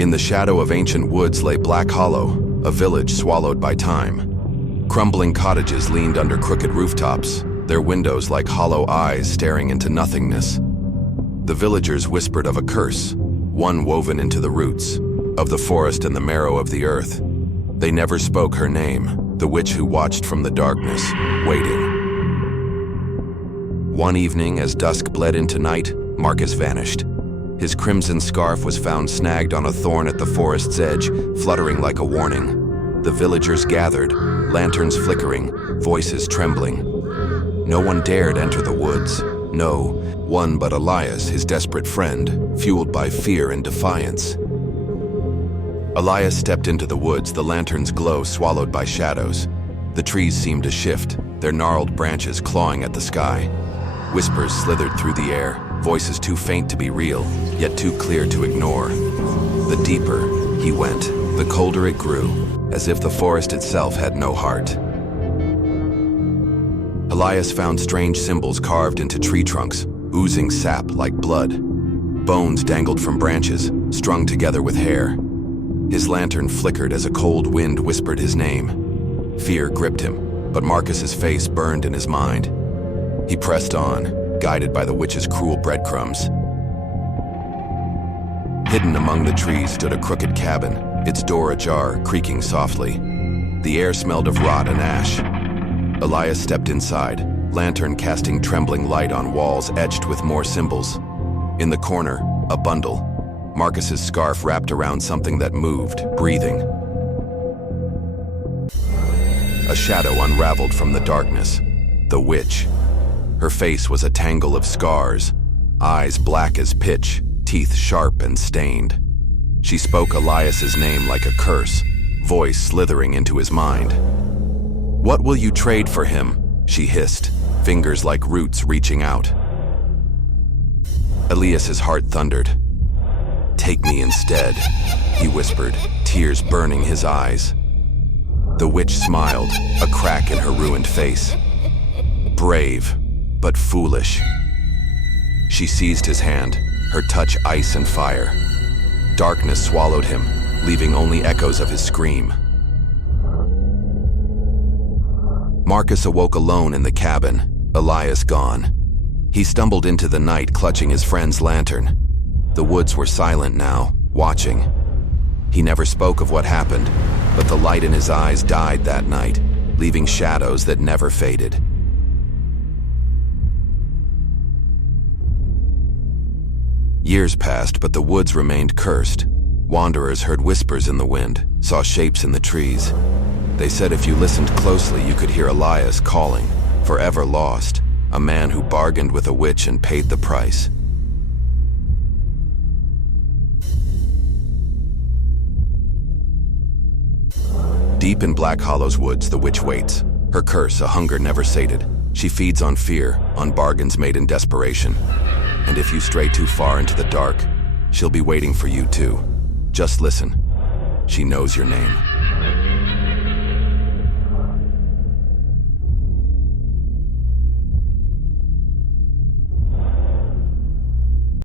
In the shadow of ancient woods lay Black Hollow, a village swallowed by time. Crumbling cottages leaned under crooked rooftops, their windows like hollow eyes staring into nothingness. The villagers whispered of a curse, one woven into the roots, of the forest and the marrow of the earth. They never spoke her name, the witch who watched from the darkness, waiting. One evening, as dusk bled into night, Marcus vanished. His crimson scarf was found snagged on a thorn at the forest's edge, fluttering like a warning. The villagers gathered, lanterns flickering, voices trembling. No one dared enter the woods. No, one but Elias, his desperate friend, fueled by fear and defiance. Elias stepped into the woods, the lantern's glow swallowed by shadows. The trees seemed to shift, their gnarled branches clawing at the sky. Whispers slithered through the air, voices too faint to be real, yet too clear to ignore. The deeper he went, the colder it grew, as if the forest itself had no heart. Elias found strange symbols carved into tree trunks, oozing sap like blood. Bones dangled from branches, strung together with hair. His lantern flickered as a cold wind whispered his name. Fear gripped him, but Marcus's face burned in his mind. He pressed on, guided by the witch's cruel breadcrumbs. Hidden among the trees stood a crooked cabin, its door ajar, creaking softly. The air smelled of rot and ash. Elias stepped inside, lantern casting trembling light on walls etched with more symbols. In the corner, a bundle. Marcus's scarf wrapped around something that moved, breathing. A shadow unraveled from the darkness. The witch. Her face was a tangle of scars, eyes black as pitch, teeth sharp and stained. She spoke Elias's name like a curse, voice slithering into his mind. "What will you trade for him?" she hissed, fingers like roots reaching out. Elias's heart thundered. "Take me instead," he whispered, tears burning his eyes. The witch smiled, a crack in her ruined face. "Brave, but foolish." She seized his hand, her touch ice and fire. Darkness swallowed him, leaving only echoes of his scream. Marcus awoke alone in the cabin, Elias gone. He stumbled into the night, clutching his friend's lantern. The woods were silent now, watching. He never spoke of what happened, but the light in his eyes died that night, leaving shadows that never faded. Years passed, but the woods remained cursed. Wanderers heard whispers in the wind, saw shapes in the trees. They said if you listened closely, you could hear Elias calling, forever lost, a man who bargained with a witch and paid the price. Deep in Black Hollow's woods, the witch waits. Her curse, a hunger never sated. She feeds on fear, on bargains made in desperation. And if you stray too far into the dark, she'll be waiting for you too. Just listen. She knows your name.